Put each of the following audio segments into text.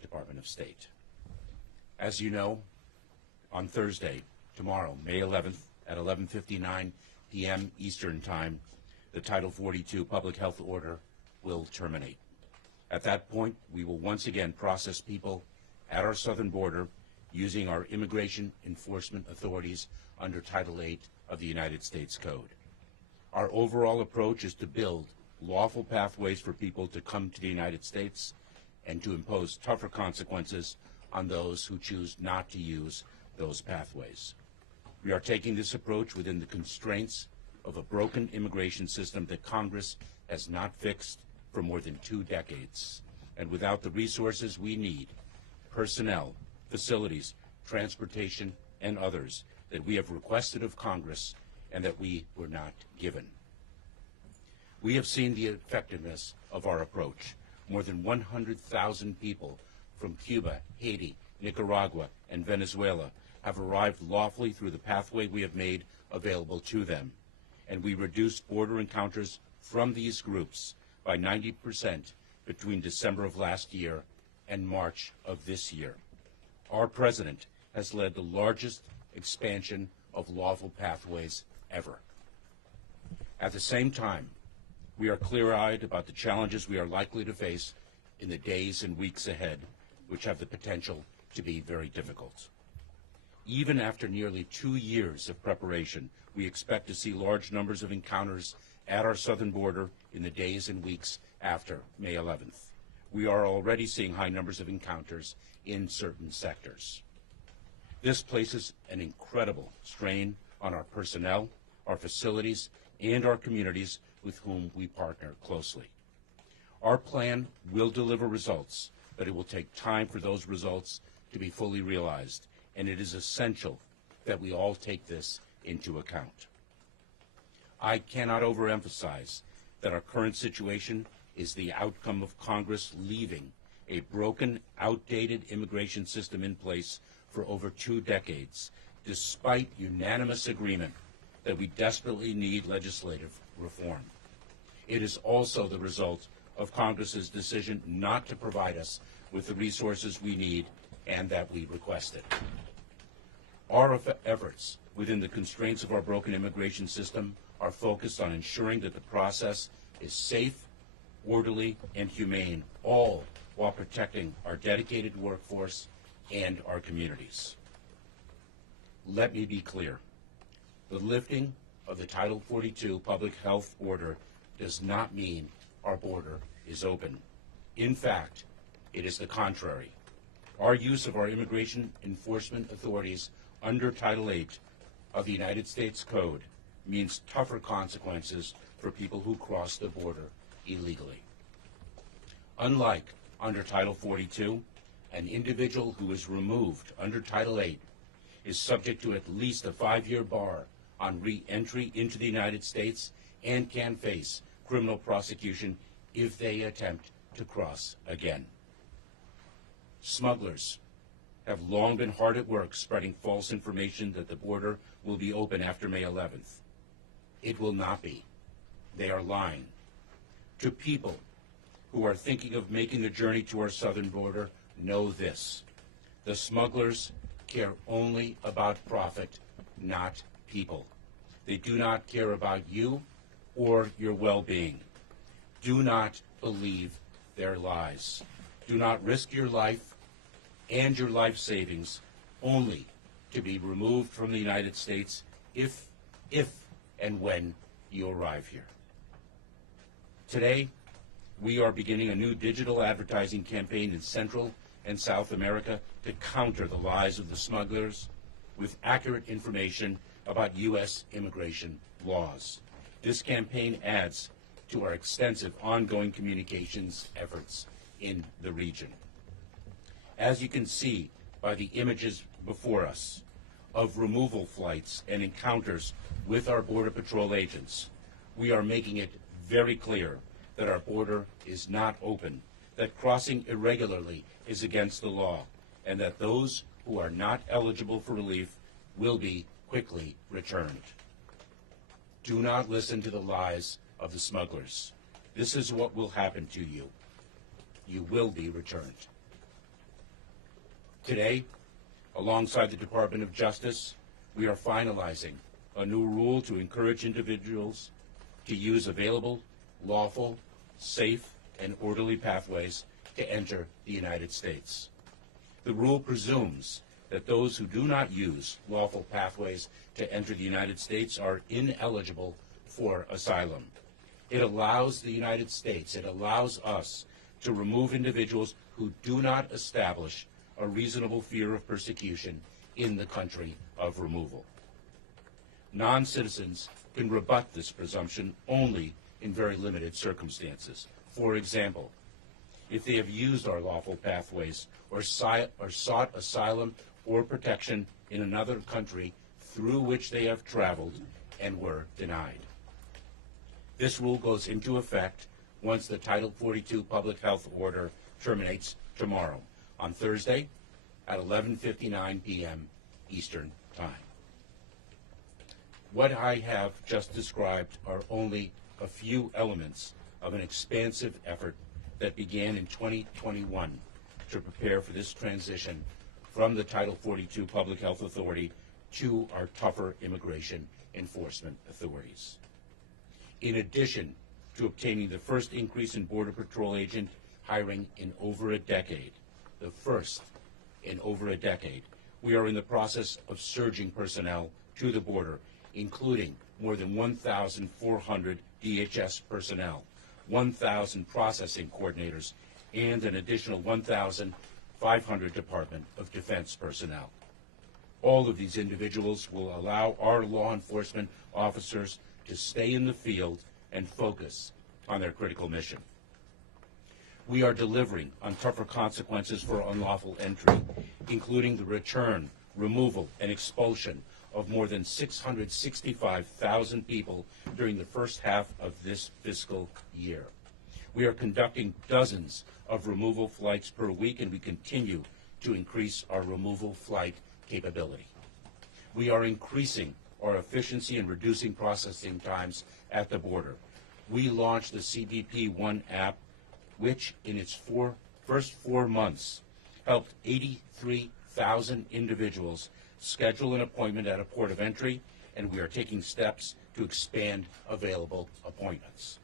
Department of State. As you know, on Thursday, tomorrow, May 11th, at 11:59 p.m. Eastern Time, the Title 42 public health order will terminate. At that point, we will once again process people at our southern border using our immigration enforcement authorities under Title 8 of the United States Code. Our overall approach is to build lawful pathways for people to come to the United States and to impose tougher consequences on those who choose not to use those pathways. We are taking this approach within the constraints of a broken immigration system that Congress has not fixed for more than 2 decades, and without the resources we need, personnel, facilities, transportation, and others that we have requested of Congress and that we were not given. We have seen the effectiveness of our approach. More than 100,000 people from Cuba, Haiti, Nicaragua, and Venezuela have arrived lawfully through the pathway we have made available to them, and we reduced border encounters from these groups by 90% between December of last year and March of this year. Our president has led the largest expansion of lawful pathways ever. At the same time, we are clear-eyed about the challenges we are likely to face in the days and weeks ahead, which have the potential to be very difficult. Even after nearly 2 years of preparation, we expect to see large numbers of encounters at our southern border in the days and weeks after May 11th. We are already seeing high numbers of encounters in certain sectors. This places an incredible strain on our personnel, our facilities, and our communities with whom we partner closely. Our plan will deliver results, but it will take time for those results to be fully realized, and it is essential that we all take this into account. I cannot overemphasize that our current situation is the outcome of Congress leaving a broken, outdated immigration system in place for over 2 decades, despite unanimous agreement that we desperately need legislative reform. It is also the result of Congress's decision not to provide us with the resources we need and that we requested. Our efforts within the constraints of our broken immigration system are focused on ensuring that the process is safe, orderly, and humane, all while protecting our dedicated workforce and our communities. Let me be clear. The lifting of the Title 42 public health order does not mean our border is open. In fact, it is the contrary. Our use of our immigration enforcement authorities under Title 8 of the United States Code means tougher consequences for people who cross the border illegally. Unlike under Title 42, an individual who is removed under Title 8 is subject to at least a 5-year bar on re-entry into the United States and can face criminal prosecution if they attempt to cross again. Smugglers have long been hard at work spreading false information that the border will be open after May 11th. It will not be. They are lying. To people who are thinking of making the journey to our southern border, know this. The smugglers care only about profit, not people. They do not care about you or your well-being. Do not believe their lies. Do not risk your life and your life savings only to be removed from the United States if and when you arrive here. Today, we are beginning a new digital advertising campaign in Central and South America to counter the lies of the smugglers with accurate information about U.S. immigration laws. This campaign adds to our extensive ongoing communications efforts in the region. As you can see by the images before us of removal flights and encounters with our Border Patrol agents, we are making it very clear that our border is not open, that crossing irregularly is against the law, and that those who are not eligible for relief will be quickly returned. Do not listen to the lies of the smugglers. This is what will happen to you. You will be returned. Today, alongside the Department of Justice, we are finalizing a new rule to encourage individuals to use available, lawful, safe, and orderly pathways to enter the United States. The rule presumes that those who do not use lawful pathways to enter the United States are ineligible for asylum. It allows the United States, it allows us to remove individuals who do not establish a reasonable fear of persecution in the country of removal. Non-citizens can rebut this presumption only in very limited circumstances. For example, if they have used our lawful pathways or sought asylum or protection in another country through which they have traveled and were denied. This rule goes into effect once the Title 42 Public Health Order terminates tomorrow, on Thursday at 11:59 p.m. Eastern Time. What I have just described are only a few elements of an expansive effort that began in 2021 to prepare for this transition from the Title 42 Public Health Authority to our tougher immigration enforcement authorities. In addition to obtaining the first increase in Border Patrol agent hiring in over a decade, the first in over a decade, we are in the process of surging personnel to the border, including more than 1,400 DHS personnel, 1,000 processing coordinators, and an additional 1,500 Department of Defense personnel. All of these individuals will allow our law enforcement officers to stay in the field and focus on their critical mission. We are delivering on tougher consequences for unlawful entry, including the return, removal, and expulsion of more than 665,000 people during the first half of this fiscal year. We are conducting dozens of removal flights per week, and we continue to increase our removal flight capability. We are increasing our efficiency and reducing processing times at the border. We launched the CBP One app, which in its first 4 months helped 83,000 individuals schedule an appointment at a port of entry, and we are taking steps to expand available appointments.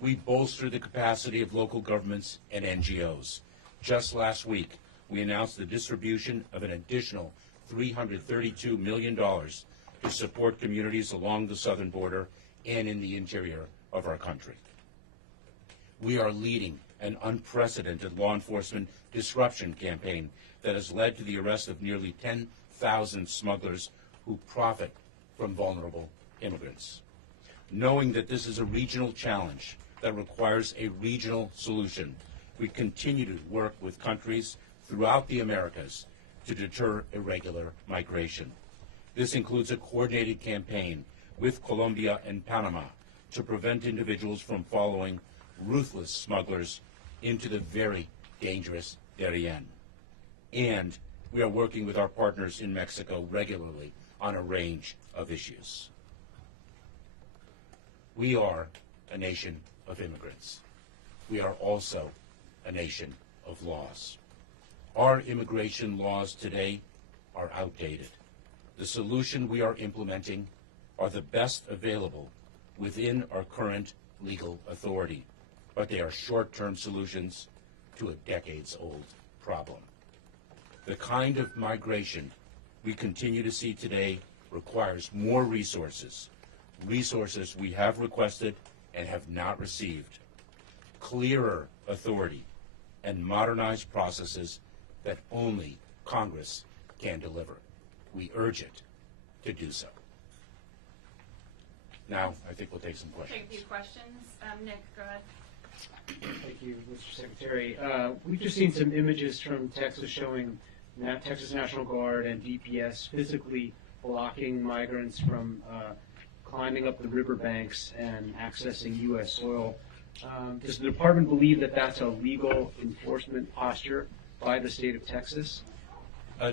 We bolster the capacity of local governments and NGOs. Just last week, we announced the distribution of an additional $332 million to support communities along the southern border and in the interior of our country. We are leading an unprecedented law enforcement disruption campaign that has led to the arrest of nearly 10,000 smugglers who profit from vulnerable immigrants. Knowing that this is a regional challenge that requires a regional solution, we continue to work with countries throughout the Americas to deter irregular migration. This includes a coordinated campaign with Colombia and Panama to prevent individuals from following ruthless smugglers into the very dangerous Darien. And we are working with our partners in Mexico regularly on a range of issues. We are a nation of immigrants. We are also a nation of laws. Our immigration laws today are outdated. The solution we are implementing are the best available within our current legal authority, but they are short-term solutions to a decades-old problem. The kind of migration we continue to see today requires more resources we have requested and have not received, clearer authority, and modernized processes that only Congress can deliver. We urge it to do so. Now, I think we'll take some questions. Take a few questions. Nick, go ahead. Thank you, Mr. Secretary. We've just seen some images from Texas showing Texas National Guard and DPS physically blocking migrants from climbing up the riverbanks and accessing U.S. soil. Does the department believe that that's a legal enforcement posture by the state of Texas?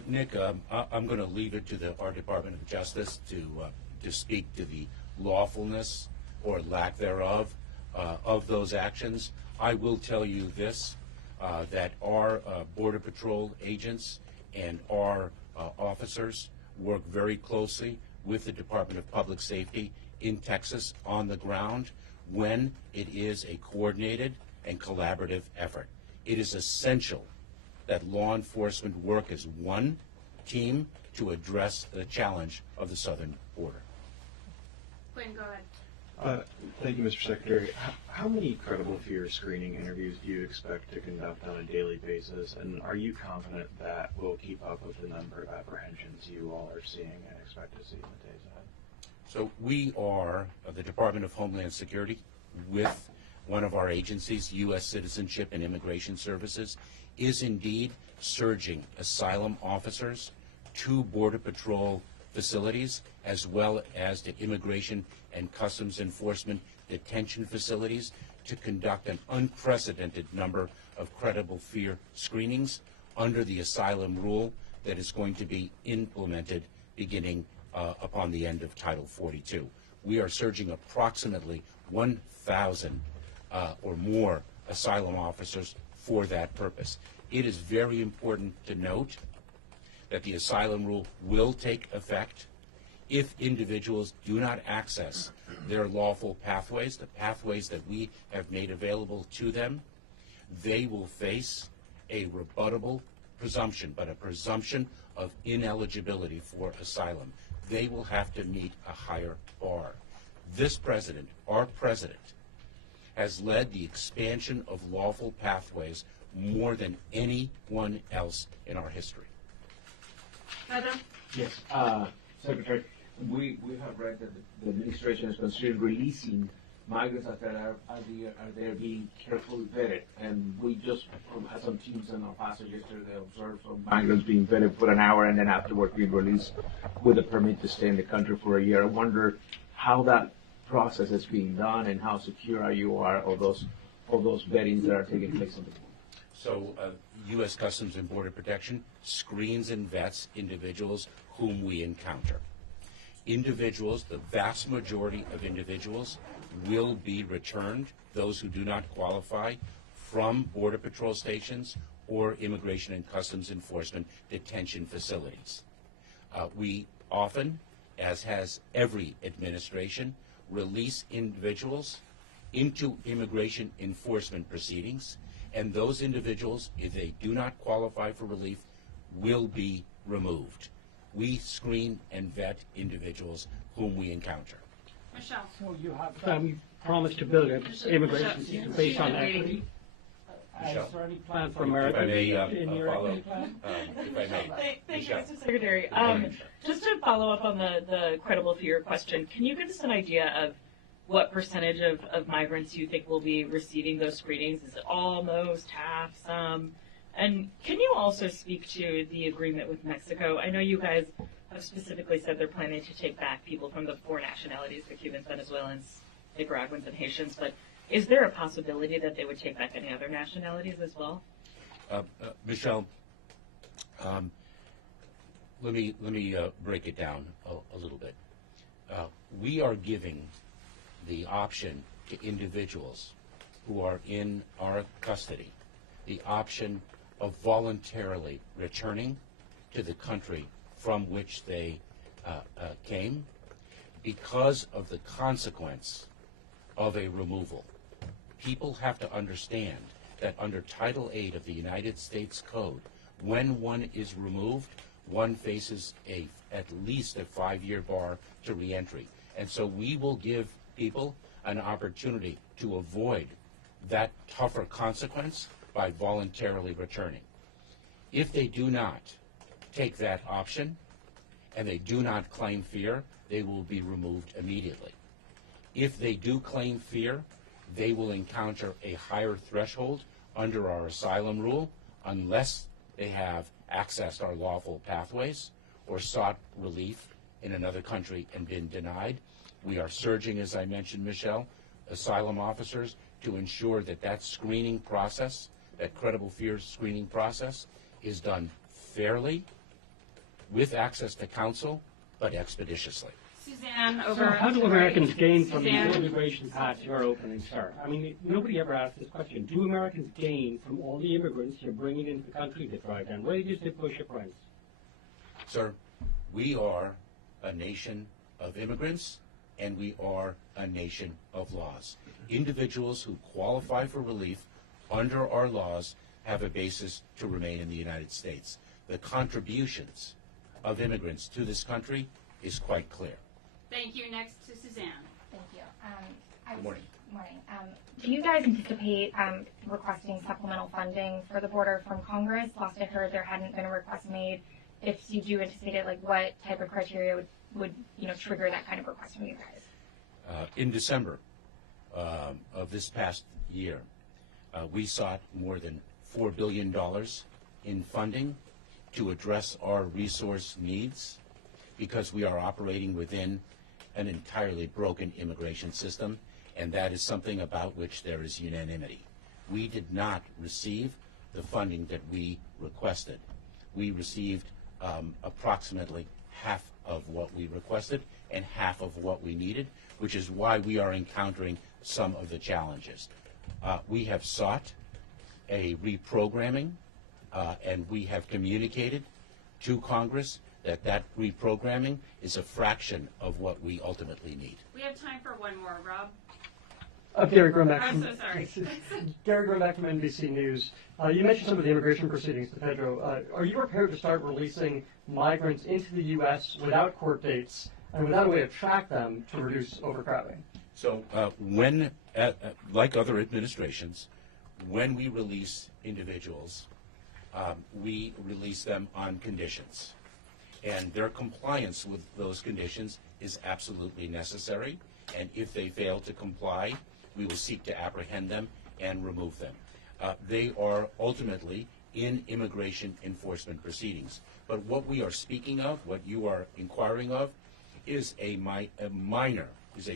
Nick, I'm going to leave it to our Department of Justice to speak to the lawfulness or lack thereof of those actions. I will tell you this, that our Border Patrol agents and our officers work very closely with the Department of Public Safety in Texas on the ground when it is a coordinated and collaborative effort. It is essential that law enforcement work as one team to address the challenge of the southern border. Quinn, go ahead. Thank you, Mr. Secretary. How many credible fear screening interviews do you expect to conduct on a daily basis, and are you confident that we'll keep up with the number of apprehensions you all are seeing and expect to see in the days ahead? So we are, the Department of Homeland Security, with one of our agencies, U.S. Citizenship and Immigration Services, is indeed surging asylum officers to Border Patrol facilities, as well as to Immigration and Customs Enforcement detention facilities, to conduct an unprecedented number of credible fear screenings under the asylum rule that is going to be implemented beginning upon the end of Title 42. We are surging approximately 1,000 or more asylum officers for that purpose. It is very important to note that the asylum rule will take effect if individuals do not access their lawful pathways, the pathways that we have made available to them. They will face a rebuttable presumption, but a presumption of ineligibility for asylum. They will have to meet a higher bar. This president, our president, has led the expansion of lawful pathways more than anyone else in our history. Heather? Yes, Secretary, we have read that the administration is considering releasing migrants that are there being carefully vetted, and we just had some teams in El Paso yesterday observed some migrants being vetted for an hour and then afterward being released with a permit to stay in the country for a year. I wonder how that process is being done and how secure you are of those vettings that are taking place on the border. So U.S. Customs and Border Protection screens and vets individuals whom we encounter. Individuals, the vast majority of individuals, will be returned, those who do not qualify, from Border Patrol stations or Immigration and Customs Enforcement detention facilities. We often, as has every administration, release individuals into immigration enforcement proceedings, and those individuals, if they do not qualify for relief, will be removed. We screen and vet individuals whom we encounter. Michelle? So you have promised to build an immigration system based on equity. Is there any plan for America If I may in your follow, equity plan? if I may. Thank you, Michelle. Mr. Secretary. Just to follow up on the credible fear question, can you give us an idea of what percentage of migrants you think will be receiving those screenings? Is it all, most, half, some? And can you also speak to the agreement with Mexico? I know you guys have specifically said they're planning to take back people from the four nationalities, the Cubans, Venezuelans, Nicaraguans, and Haitians, but is there a possibility that they would take back any other nationalities as well? Michelle, let me break it down a little bit. We are giving the option to individuals who are in our custody the option of voluntarily returning to the country from which they came because of the consequence of a removal. People have to understand that under Title 8 of the United States Code, when one is removed, one faces at least a 5-year bar to reentry. And so we will give people an opportunity to avoid that tougher consequence by voluntarily returning. If they do not take that option and they do not claim fear, they will be removed immediately. If they do claim fear, they will encounter a higher threshold under our asylum rule unless they have accessed our lawful pathways or sought relief in another country and been denied. We are surging, as I mentioned, Michelle, asylum officers to ensure that that screening process, that credible fear screening process, is done fairly, with access to counsel, but expeditiously. Suzanne So over. how do Americans gain from the Suzanne. immigration paths you're opening, sir? I mean, nobody ever asked this question. Do Americans gain from all the immigrants you're bringing into the country that drive down wages, that push up rents? Sir, we are a nation of immigrants, and we are a nation of laws. Individuals who qualify for relief under our laws have a basis to remain in the United States. The contributions of immigrants to this country is quite clear. Thank you. Next to Suzanne. Thank you. Good morning. Morning. Do you guys anticipate requesting supplemental funding for the border from Congress? Last I heard, there hadn't been a request made. If you do anticipate it, like what type of criteria would trigger that kind of request from you guys? In December of this past year, we sought more than $4 billion in funding to address our resource needs because we are operating within an entirely broken immigration system, and that is something about which there is unanimity. We did not receive the funding that we requested. We received approximately half of what we requested and half of what we needed, which is why we are encountering some of the challenges. We have sought a reprogramming, and we have communicated to Congress that reprogramming is a fraction of what we ultimately need. We have time for one more, Rob. Gary Gromack. I'm so sorry. Gary Gromack from NBC News. You mentioned some of the immigration proceedings to Pedro. Are you prepared to start releasing migrants into the U.S. without court dates and without a way to track them to reduce overcrowding? So when, like other administrations, when we release individuals, we release them on conditions. And their compliance with those conditions is absolutely necessary. And if they fail to comply, we will seek to apprehend them and remove them. They are ultimately in immigration enforcement proceedings. But what we are speaking of, what you are inquiring of, is a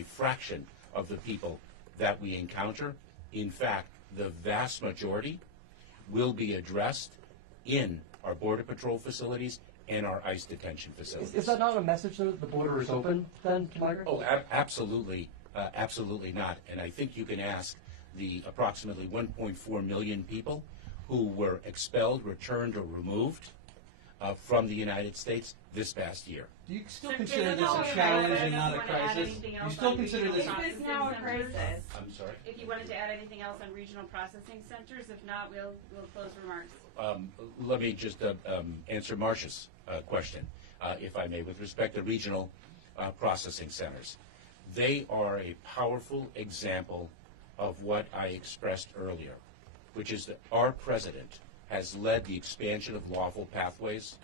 fraction of the people that we encounter. In fact, the vast majority will be addressed in our Border Patrol facilities and our ICE detention facilities. Is that not a message that the border is open then to migrants? Oh, absolutely, absolutely not. And I think you can ask the approximately 1.4 million people who were expelled, returned, or removed from the United States this past year. Do you still Sir, consider there's this no a other challenge matter. and not a If you wanna add crisis? anything You else still on consider regional this? processing now a centers? crisis. I'm sorry? If you wanted to add anything else on regional processing centers, if not, we'll close remarks. Let me just answer Marcia's question, if I may, with respect to regional processing centers. They are a powerful example of what I expressed earlier, which is that our president has led the expansion of lawful pathways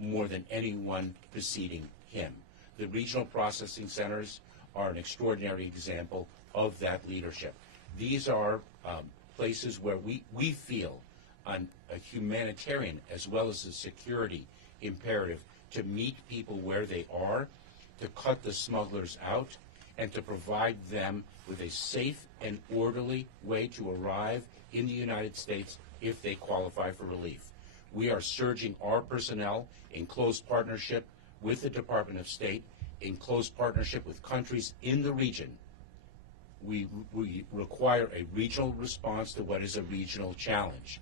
more than anyone preceding him. The regional processing centers are an extraordinary example of that leadership. These are places where we feel a humanitarian as well as a security imperative to meet people where they are, to cut the smugglers out, and to provide them with a safe and orderly way to arrive in the United States if they qualify for relief. We are surging our personnel in close partnership with the Department of State, in close partnership with countries in the region. We require a regional response to what is a regional challenge.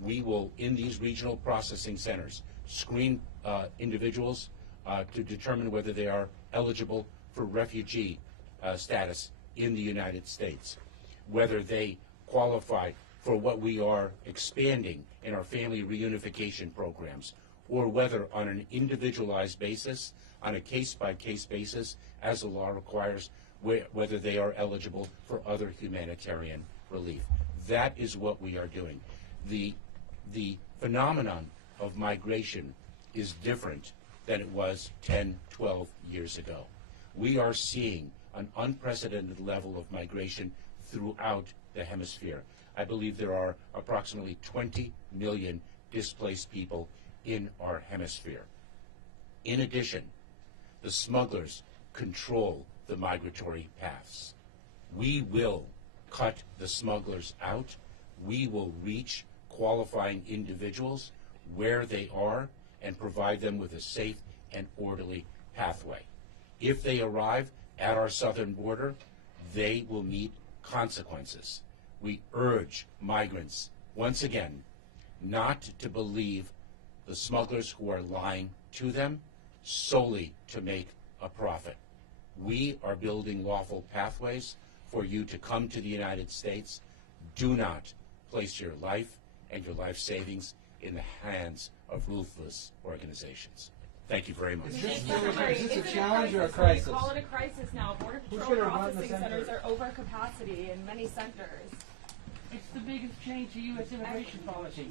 We will, in these regional processing centers, screen individuals to determine whether they are eligible for refugee status in the United States, whether they qualify for what we are expanding in our family reunification programs, or whether on an individualized basis, on a case-by-case basis, as the law requires, whether they are eligible for other humanitarian relief. That is what we are doing. The phenomenon of migration is different than it was 10, 12 years ago. We are seeing an unprecedented level of migration throughout the hemisphere. I believe there are approximately 20 million displaced people in our hemisphere. In addition, the smugglers control the migratory paths. We will cut the smugglers out. We will reach qualifying individuals where they are and provide them with a safe and orderly pathway. If they arrive at our southern border, they will meet consequences. We urge migrants, once again, not to believe the smugglers who are lying to them solely to make a profit. We are building lawful pathways for you to come to the United States. Do not place your life and your life savings in the hands of ruthless organizations. Thank you very much. Is this a challenge or a crisis? We call it a crisis now. Border Patrol gonna run the processing center? centers are over capacity in many centers. It's the biggest change to U.S. immigration policy.